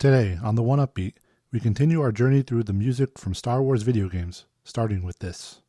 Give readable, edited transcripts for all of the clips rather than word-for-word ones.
Today, on the 1UpBeat, we continue our journey through the music from Star Wars video games, starting with this.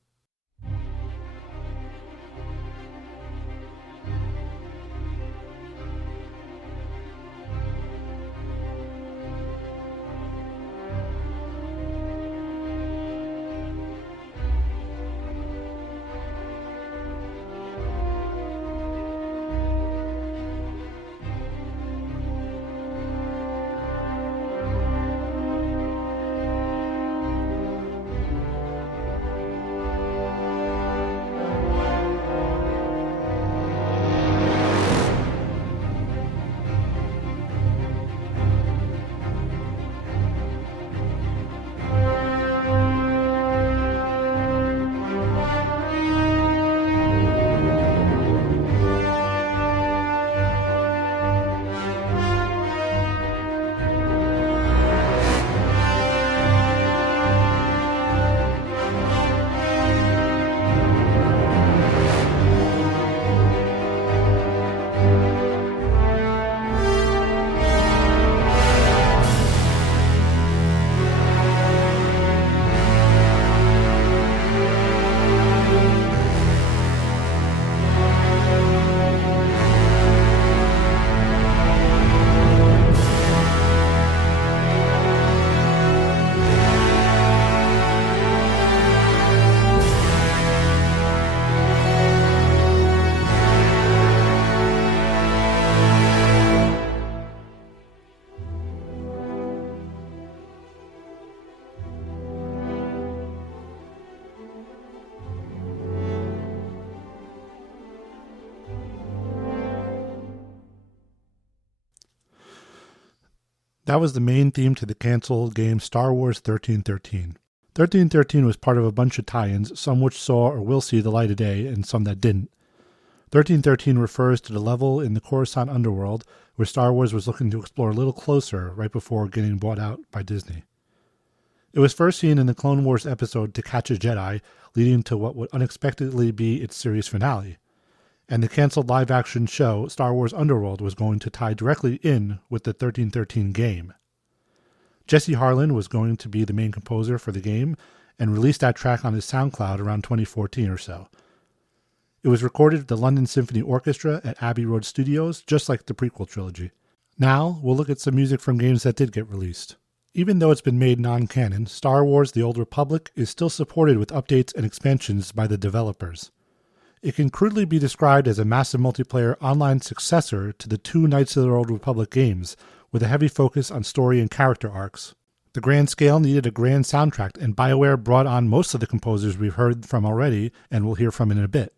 That was the main theme to the canceled game Star Wars 1313. 1313 was part of a bunch of tie-ins, some which saw or will see the light of day, and some that didn't. 1313 refers to the level in the Coruscant underworld where Star Wars was looking to explore a little closer right before getting bought out by Disney. It was first seen in the Clone Wars episode To Catch a Jedi, leading to what would unexpectedly be its series finale. And the canceled live-action show, Star Wars Underworld, was going to tie directly in with the 1313 game. Jessie Harline was going to be the main composer for the game and released that track on his SoundCloud around 2014 or so. It was recorded at the London Symphony Orchestra at Abbey Road Studios, just like the prequel trilogy. Now, we'll look at some music from games that did get released. Even though it's been made non-canon, Star Wars The Old Republic is still supported with updates and expansions by the developers. It can crudely be described as a massive multiplayer online successor to the two Knights of the Old Republic games, with a heavy focus on story and character arcs. The grand scale needed a grand soundtrack, and BioWare brought on most of the composers we've heard from already and will hear from in a bit.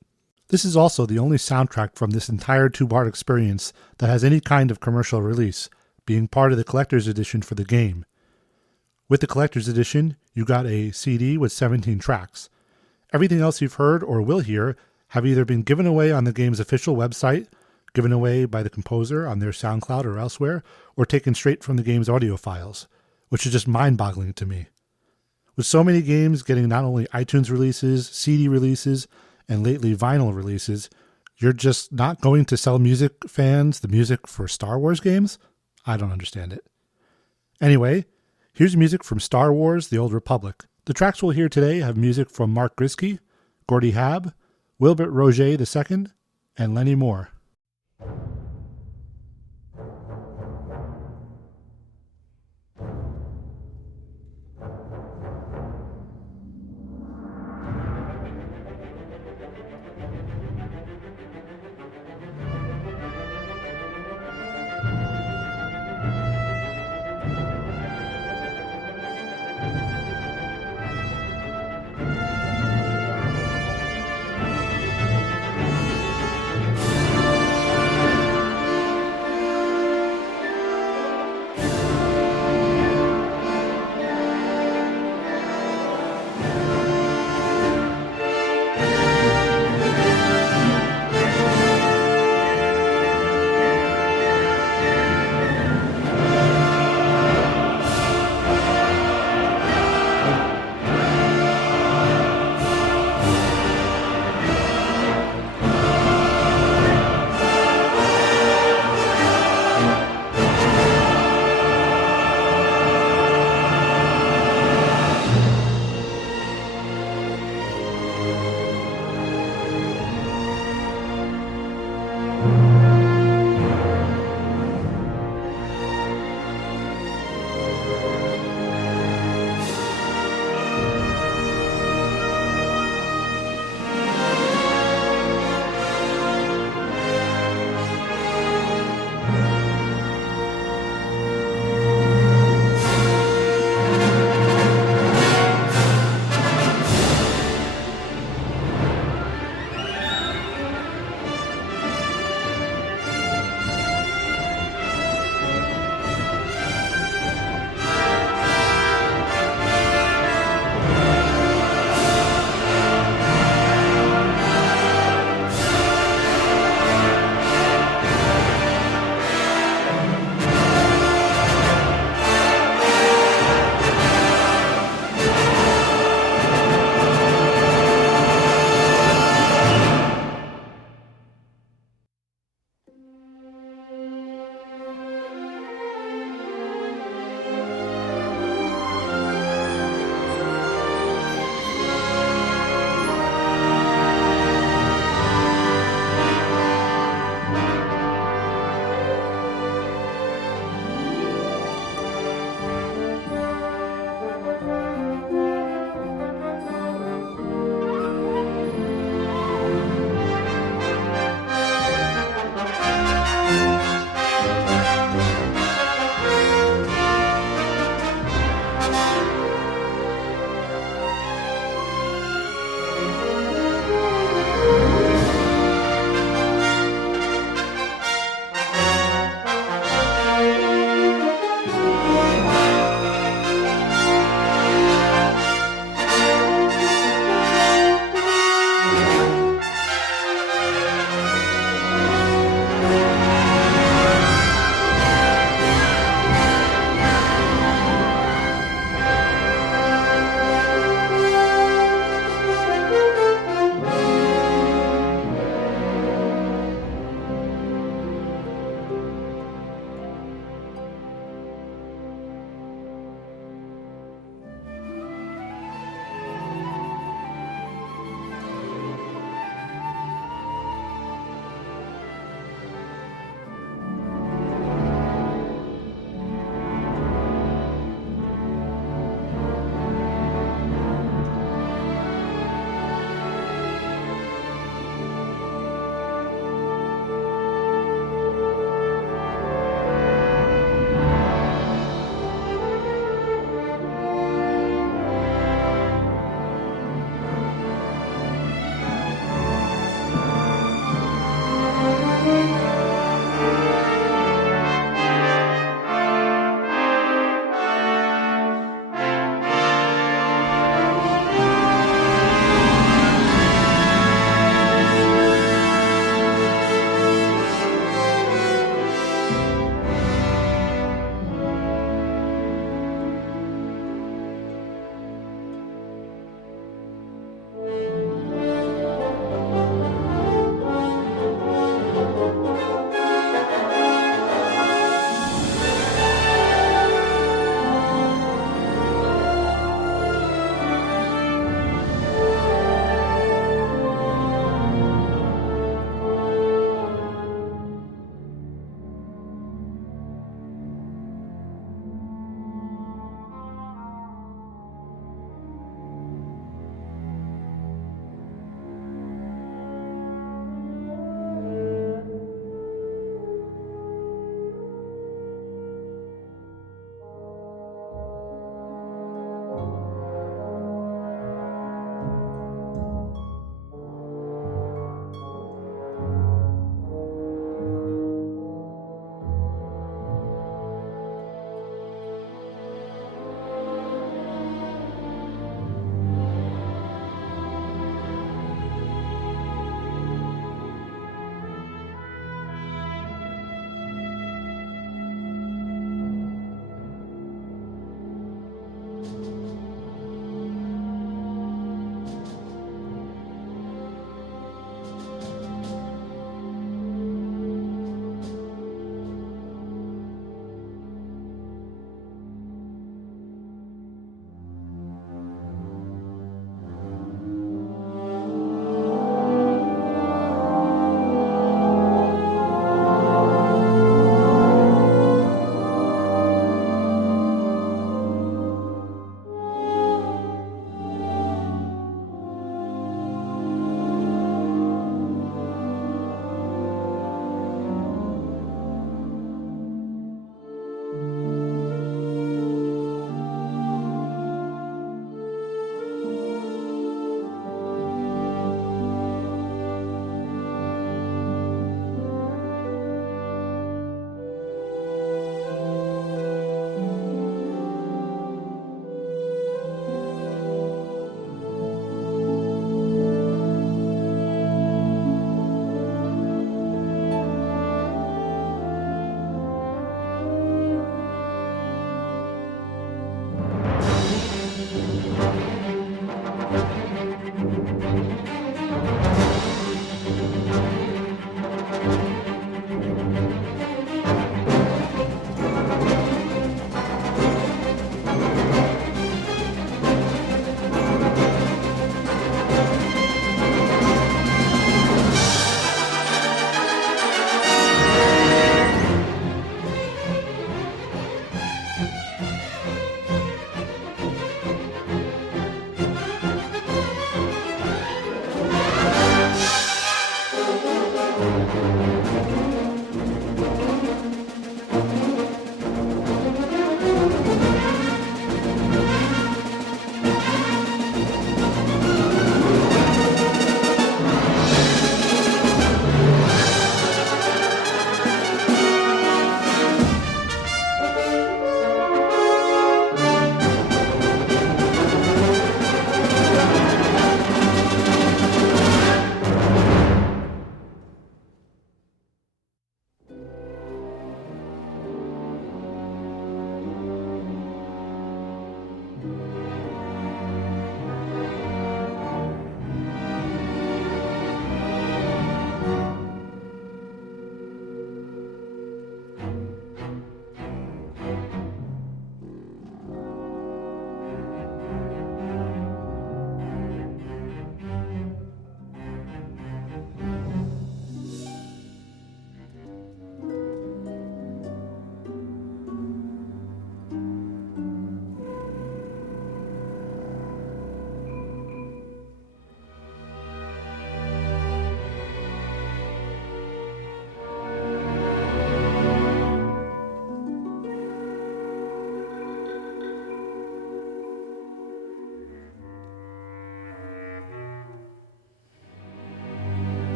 This is also the only soundtrack from this entire two-part experience that has any kind of commercial release, being part of the collector's edition for the game. With the collector's edition, you got a CD with 17 tracks. Everything else you've heard or will hear have either been given away on the game's official website, given away by the composer on their SoundCloud or elsewhere, or taken straight from the game's audio files, which is just mind-boggling to me. With so many games getting not only iTunes releases, CD releases, and lately vinyl releases, you're just not going to sell music fans the music for Star Wars games? I don't understand it. Anyway, here's music from Star Wars The Old Republic. The tracks we'll hear today have music from Mark Griskey, Gordy Haab, Wilbert Roget II, and Lennie Moore.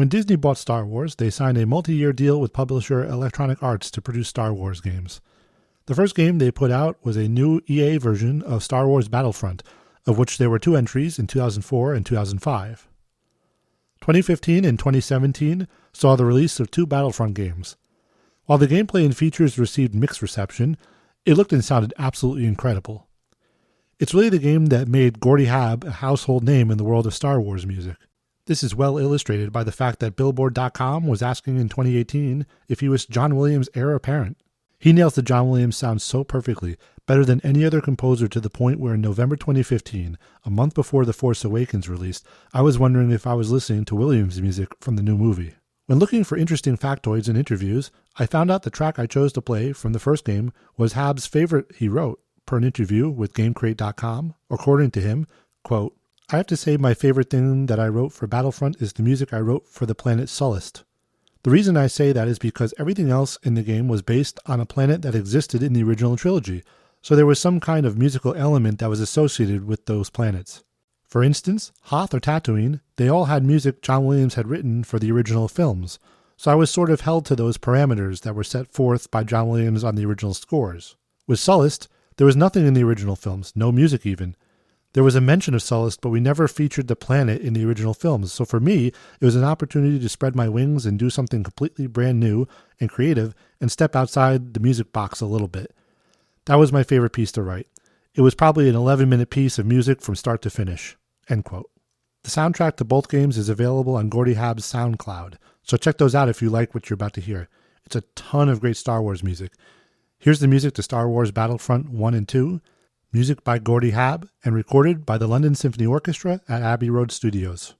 When Disney bought Star Wars, they signed a multi-year deal with publisher Electronic Arts to produce Star Wars games. The first game they put out was a new EA version of Star Wars Battlefront, of which there were 2 entries in 2004 and 2005. 2015 and 2017 saw the release of 2 Battlefront games. While the gameplay and features received mixed reception, it looked and sounded absolutely incredible. It's really the game that made Gordy Haab a household name in the world of Star Wars music. This is well illustrated by the fact that Billboard.com was asking in 2018 if he was John Williams' heir apparent. He nails the John Williams sound so perfectly, better than any other composer, to the point where in November 2015, a month before The Force Awakens released, I was wondering if I was listening to Williams' music from the new movie. When looking for interesting factoids and interviews, I found out the track I chose to play from the first game was Haab's favorite he wrote, per an interview with GameCrate.com. According to him, quote, "I have to say my favorite thing that I wrote for Battlefront is the music I wrote for the planet Sullust. The reason I say that is because everything else in the game was based on a planet that existed in the original trilogy, so there was some kind of musical element that was associated with those planets. For instance, Hoth or Tatooine, they all had music John Williams had written for the original films, so I was sort of held to those parameters that were set forth by John Williams on the original scores. With Sullust, there was nothing in the original films, no music even. There was a mention of Sullust, but we never featured the planet in the original films, so for me, it was an opportunity to spread my wings and do something completely brand new and creative and step outside the music box a little bit. That was my favorite piece to write. It was probably an 11-minute piece of music from start to finish." End quote. The soundtrack to both games is available on Gordy Haab's SoundCloud, so check those out if you like what you're about to hear. It's a ton of great Star Wars music. Here's the music to Star Wars Battlefront I and II, music by Gordy Haab, and recorded by the London Symphony Orchestra at Abbey Road Studios.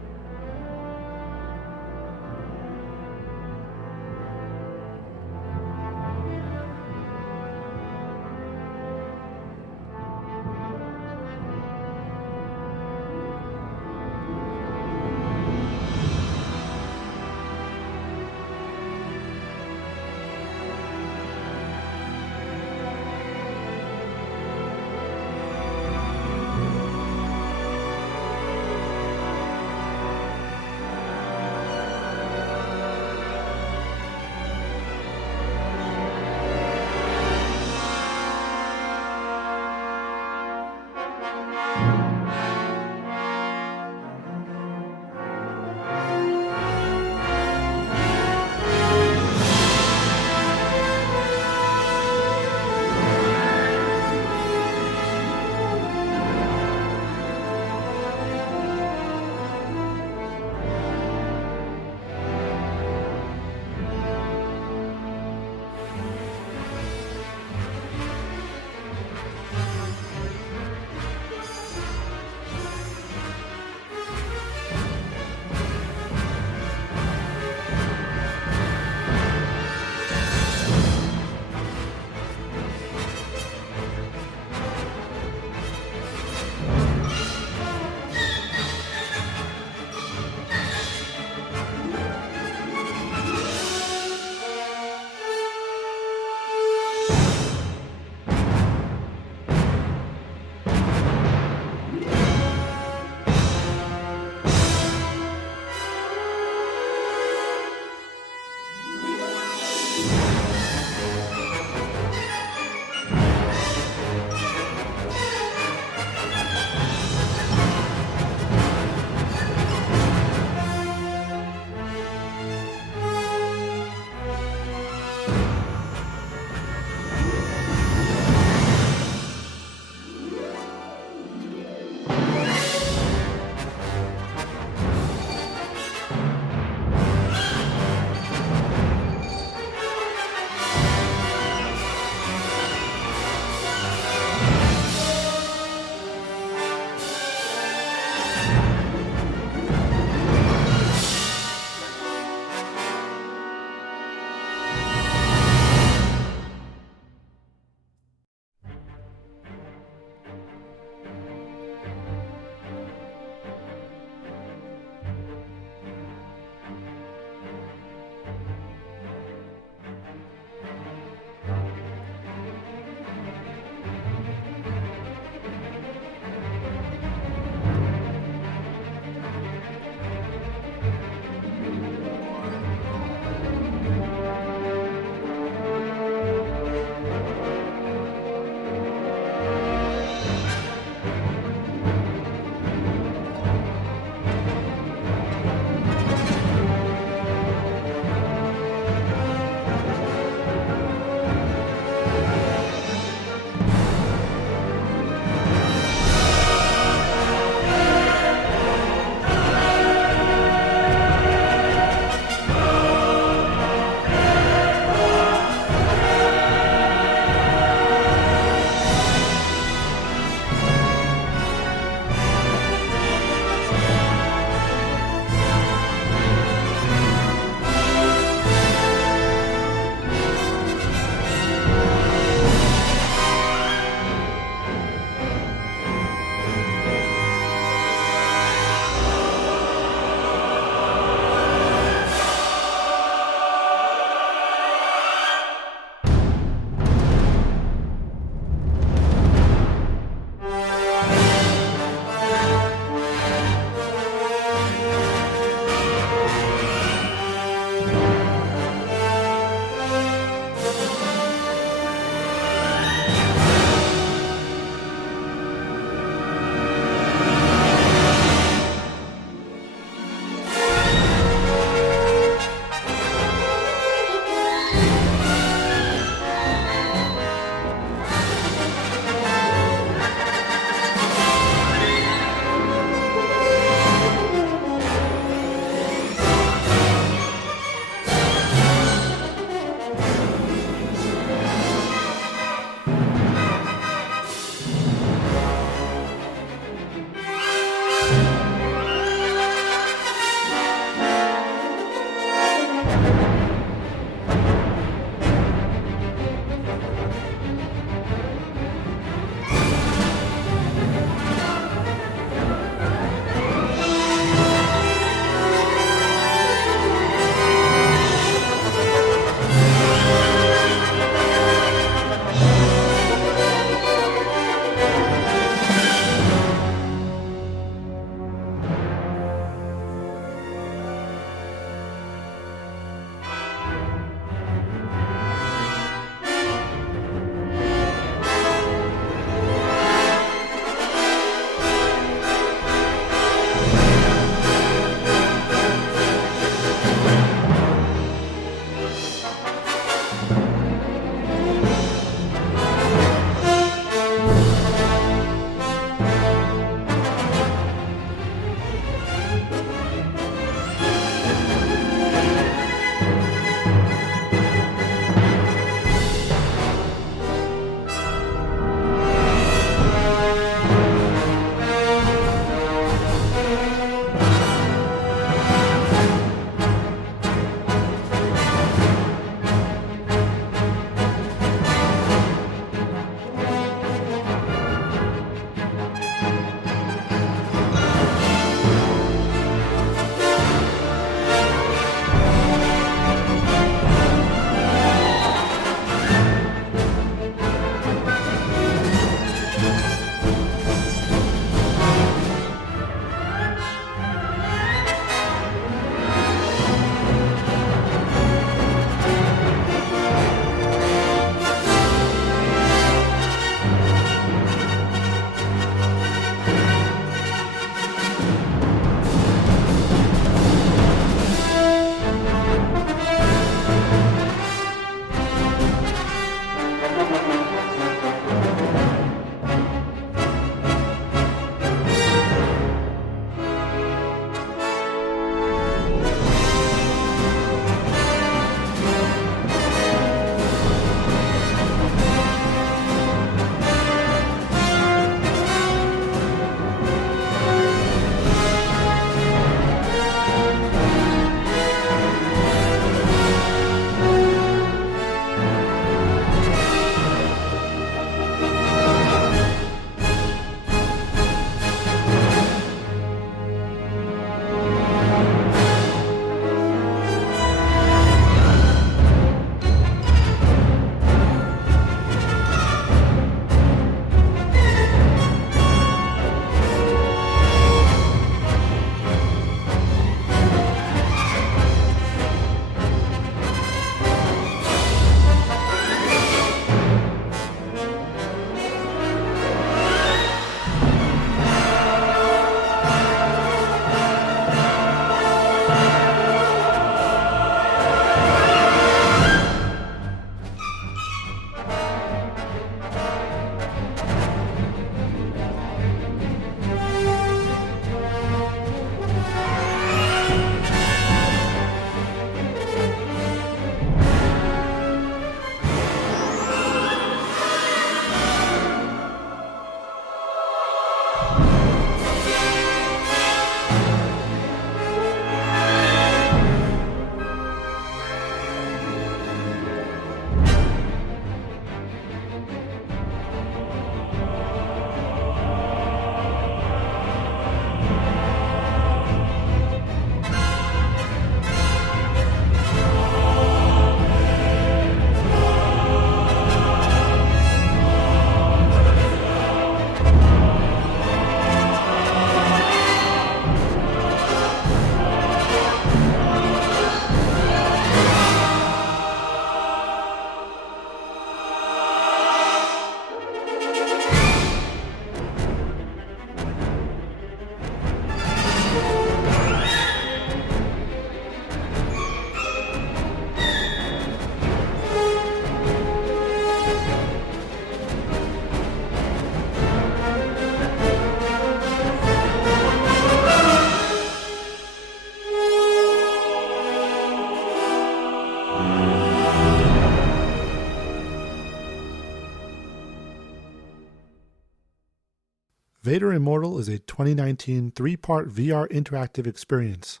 VADER Immortal is a 2019 3-part VR interactive experience.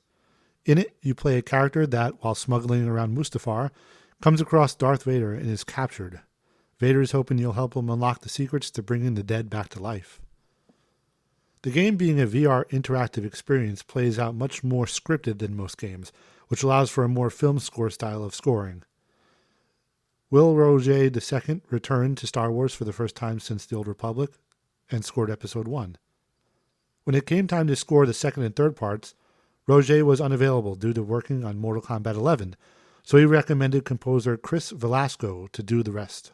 In it, you play a character that, while smuggling around Mustafar, comes across Darth Vader and is captured. Vader is hoping you'll help him unlock the secrets to bringing the dead back to life. The game, being a VR interactive experience, plays out much more scripted than most games, which allows for a more film score style of scoring. Wilbert Roget II returned to Star Wars for the first time since the Old Republic and scored Episode 1. When it came time to score the second and third parts, Roget was unavailable due to working on Mortal Kombat 11, so he recommended composer Cris Velasco to do the rest.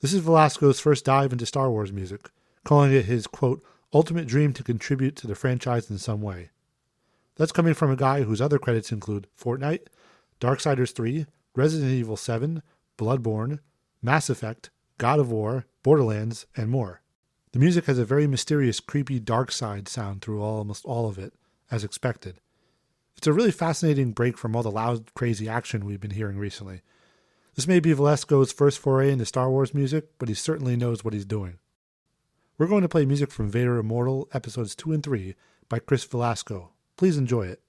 This is Velasco's first dive into Star Wars music, calling it his, quote, ultimate dream to contribute to the franchise in some way. That's coming from a guy whose other credits include Fortnite, Darksiders 3, Resident Evil 7, Bloodborne, Mass Effect, God of War, Borderlands, and more. The music has a very mysterious, creepy, dark side sound through almost all of it, as expected. It's a really fascinating break from all the loud, crazy action we've been hearing recently. This may be Velasco's first foray into Star Wars music, but he certainly knows what he's doing. We're going to play music from VADER IMMORTAL Episodes 2 and 3 by Cris Velasco. Please enjoy it.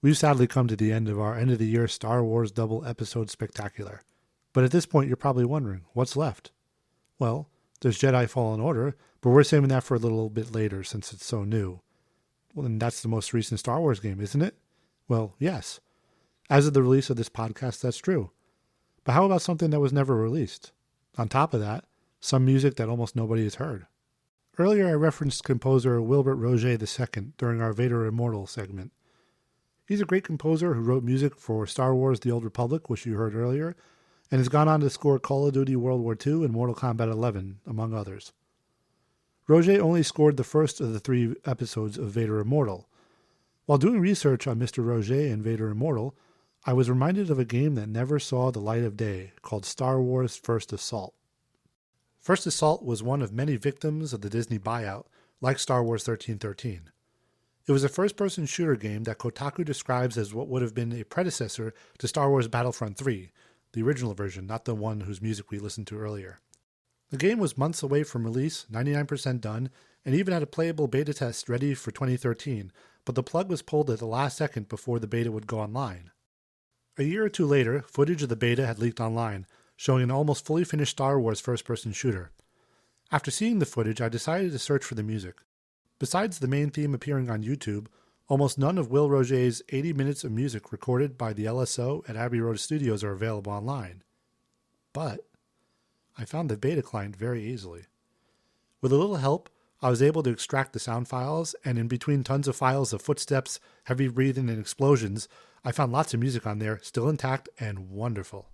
We've sadly come to the end of our end-of-the-year Star Wars double episode spectacular. But at this point, you're probably wondering, what's left? Well, there's Jedi Fallen Order, but we're saving that for a little bit later since it's so new. Well, then that's the most recent Star Wars game, isn't it? Well, yes. As of the release of this podcast, that's true. But how about something that was never released? On top of that, some music that almost nobody has heard. Earlier I referenced composer Wilbert Roget II during our VADER IMMORTAL segment. He's a great composer who wrote music for Star Wars The Old Republic, which you heard earlier, and has gone on to score Call of Duty World War II and Mortal Kombat 11, among others. Roget only scored the first of the 3 episodes of VADER IMMORTAL. While doing research on Mr. Roget and VADER IMMORTAL, I was reminded of a game that never saw the light of day called Star Wars First Assault. First Assault was one of many victims of the Disney buyout, like Star Wars 1313. It was a first-person shooter game that Kotaku describes as what would have been a predecessor to Star Wars Battlefront III, the original version, not the one whose music we listened to earlier. The game was months away from release, 99% done, and even had a playable beta test ready for 2013, but the plug was pulled at the last second before the beta would go online. A year or two later, footage of the beta had leaked online, showing an almost fully finished Star Wars first-person shooter. After seeing the footage, I decided to search for the music. Besides the main theme appearing on YouTube, almost none of Will Roget's 80 minutes of music recorded by the LSO at Abbey Road Studios are available online. But I found the beta client very easily. With a little help, I was able to extract the sound files, and in between tons of files of footsteps, heavy breathing, and explosions, I found lots of music on there, still intact and wonderful.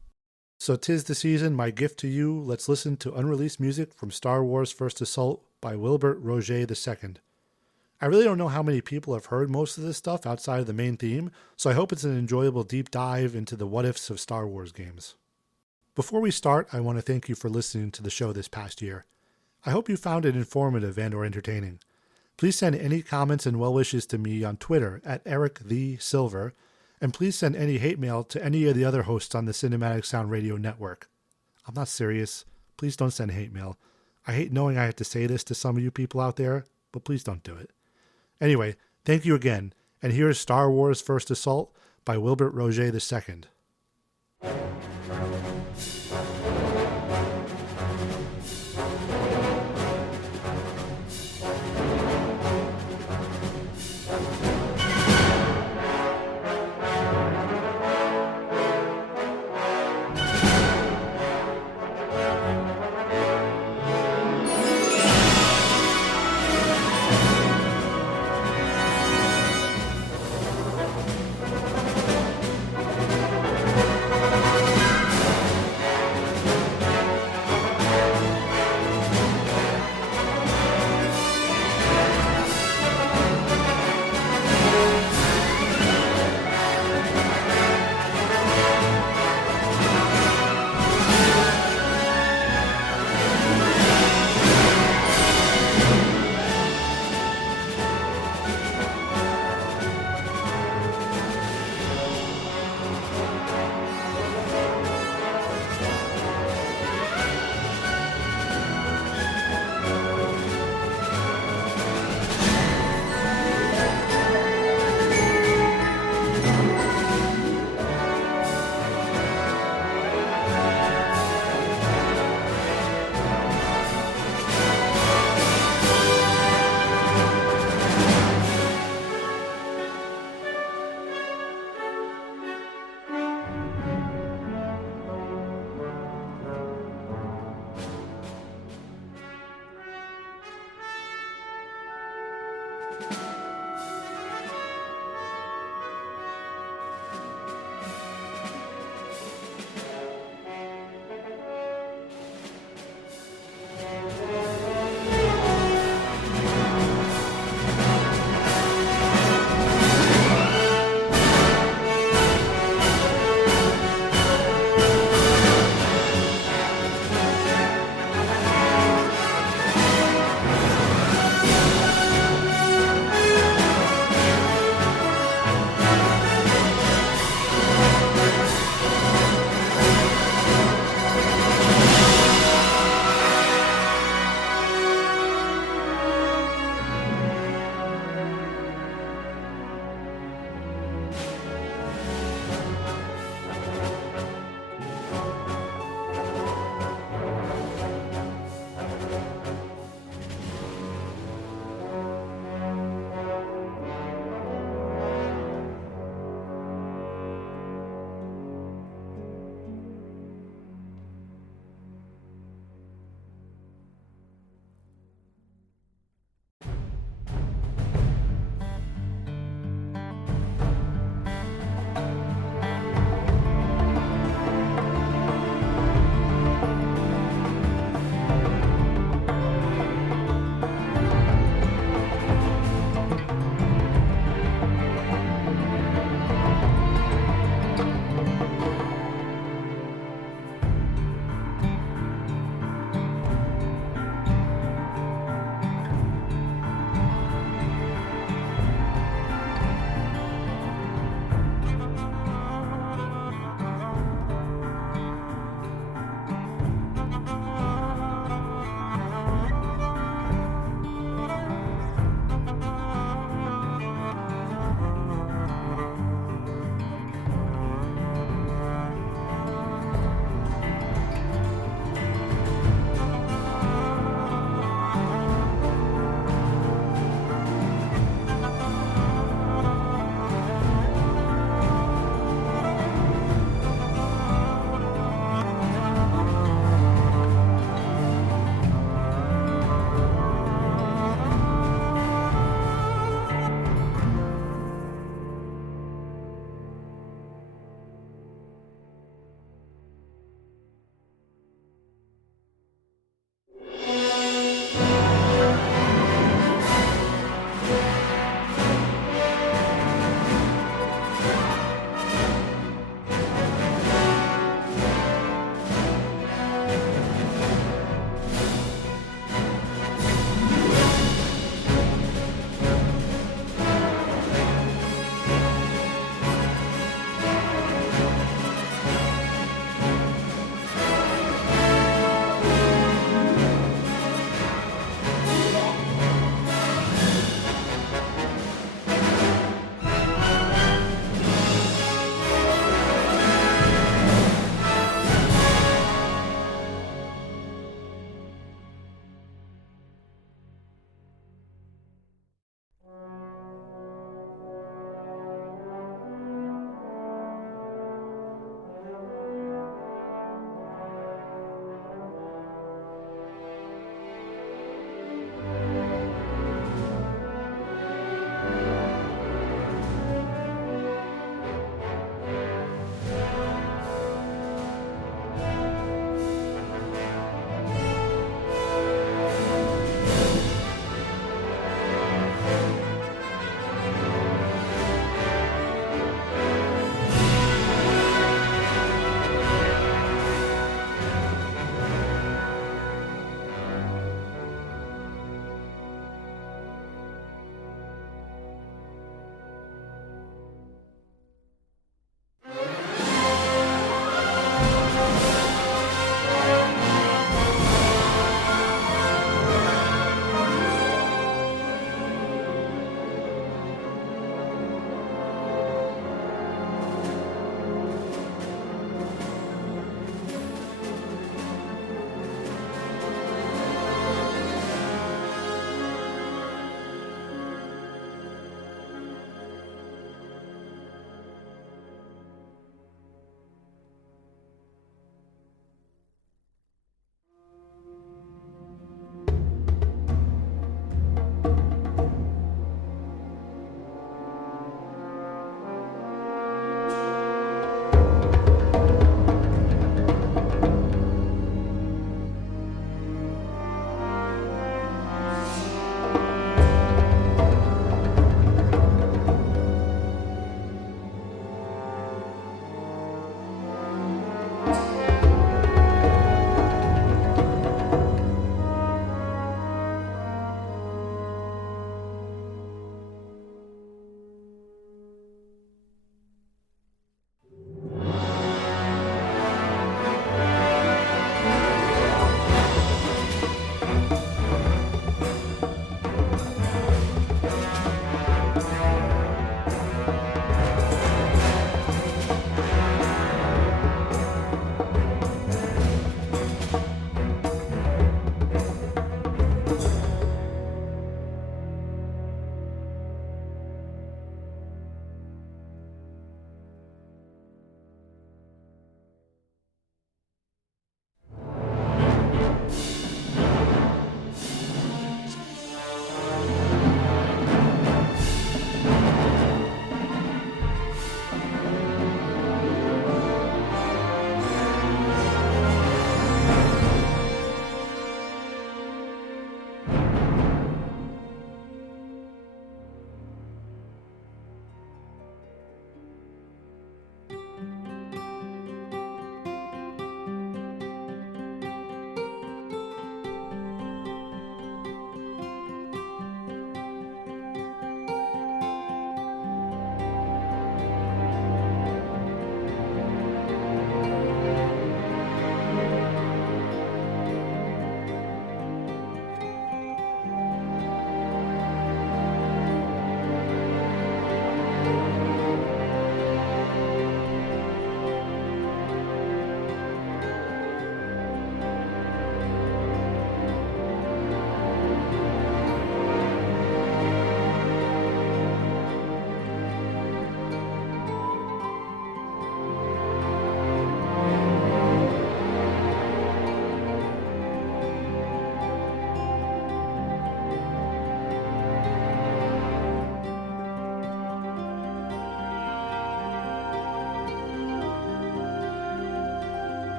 So 'tis the season, my gift to you. Let's listen to unreleased music from Star Wars First Assault by Wilbert Roget II. I really don't know how many people have heard most of this stuff outside of the main theme, so I hope it's an enjoyable deep dive into the what-ifs of Star Wars games. Before we start, I want to thank you for listening to the show this past year. I hope you found it informative and or entertaining. Please send any comments and well wishes to me on Twitter at EricTheSilver, and please send any hate mail to any of the other hosts on the Cinematic Sound Radio Network. I'm not serious. Please don't send hate mail. I hate knowing I have to say this to some of you people out there, but please don't do it. Anyway, thank you again, and here is Star Wars First Assault by Wilbert Roget II.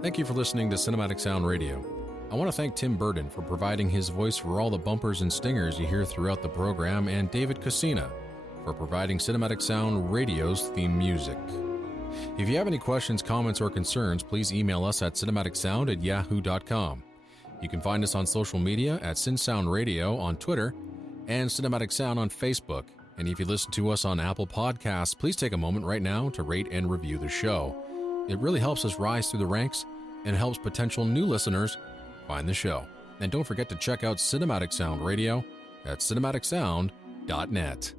Thank you for listening to Cinematic Sound Radio. I want to thank Tim Burden for providing his voice for all the bumpers and stingers you hear throughout the program, and David Coscina for providing Cinematic Sound Radio's theme music. If you have any questions, comments, or concerns, please email us at cinematicsound@yahoo.com. You can find us on social media at CinSound Radio on Twitter and Cinematic Sound on Facebook. And if you listen to us on Apple Podcasts, please take a moment right now to rate and review the show. It really helps us rise through the ranks and helps potential new listeners find the show. And don't forget to check out Cinematic Sound Radio at cinematicsound.net.